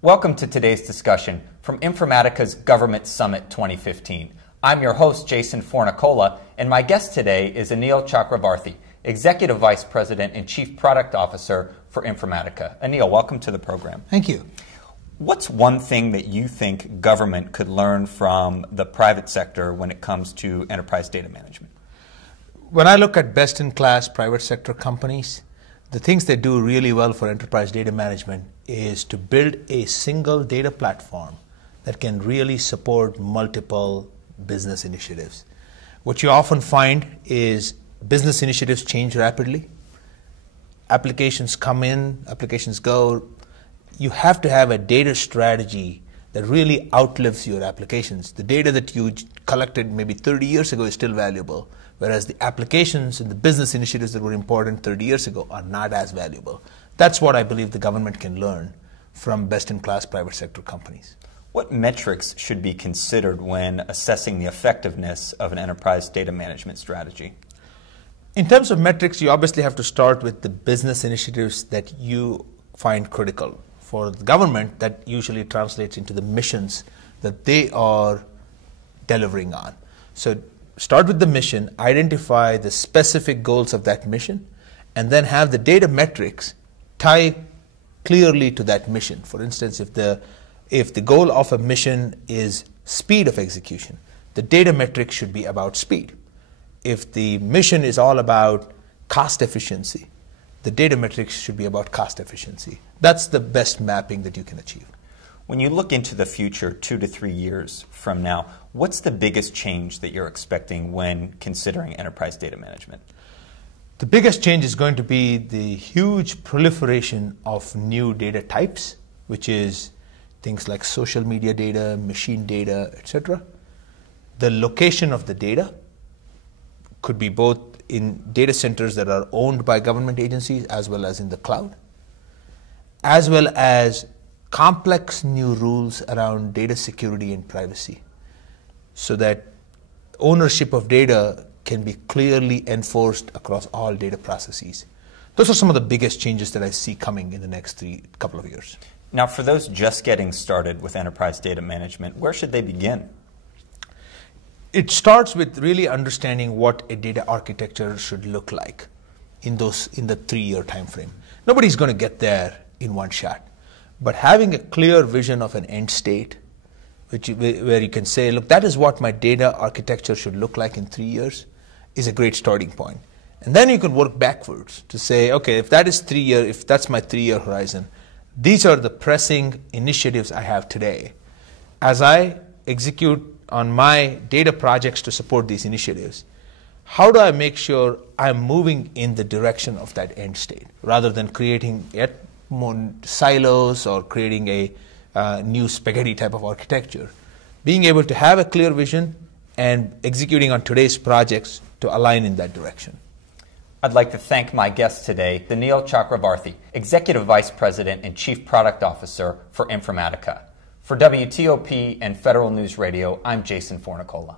Welcome to today's discussion from Informatica's Government Summit 2015. I'm your host, Jason Fornicola, and my guest today is Anil Chakravarthy, Executive Vice President and Chief Product Officer for Informatica. Anil, welcome to the program. Thank you. What's one thing that you think government could learn from the private sector when it comes to enterprise data management? When I look at best-in-class private sector companies, the things they do really well for enterprise data management is to build a single data platform that can really support multiple business initiatives. What you often find is business initiatives change rapidly. Applications come in, applications go. You have to have a data strategy that really outlives your applications. The data that you collected maybe 30 years ago is still valuable, whereas the applications and the business initiatives that were important 30 years ago are not as valuable. That's what I believe the government can learn from best-in-class private sector companies. What metrics should be considered when assessing the effectiveness of an enterprise data management strategy? In terms of metrics, you obviously have to start with the business initiatives that you find critical. For the government, that usually translates into the missions that they are delivering on. So start with the mission, identify the specific goals of that mission, and then have the data metrics tie clearly to that mission. For instance, if the goal of a mission is speed of execution, the data metrics should be about speed. If the mission is all about cost efficiency, the data metrics should be about cost efficiency. That's the best mapping that you can achieve. When you look into the future 2 to 3 years from now, what's the biggest change that you're expecting when considering enterprise data management? The biggest change is going to be the huge proliferation of new data types, which is things like social media data, machine data, etc. The location of the data could be both in data centers that are owned by government agencies as well as in the cloud, as well as complex new rules around data security and privacy, so that ownership of data can be clearly enforced across all data processes. Those are some of the biggest changes that I see coming in the next couple of years. Now, for those just getting started with enterprise data management, where should they begin? It starts with really understanding what a data architecture should look like in the 3-year time frame. Nobody's going to get there in one shot, but having a clear vision of an end state, where you can say, look, that is what my data architecture should look like in 3 years, is a great starting point. And then you can work backwards to say, okay, if that's my 3-year horizon, these are the pressing initiatives I have today. As I execute on my data projects to support these initiatives, how do I make sure I'm moving in the direction of that end state, rather than creating yet more silos or creating a new spaghetti type of architecture? Being able to have a clear vision and executing on today's projects to align in that direction. I'd like to thank my guest today, Anil Chakravarthy, Executive Vice President and Chief Product Officer for Informatica. For WTOP and Federal News Radio, I'm Jason Fornicola.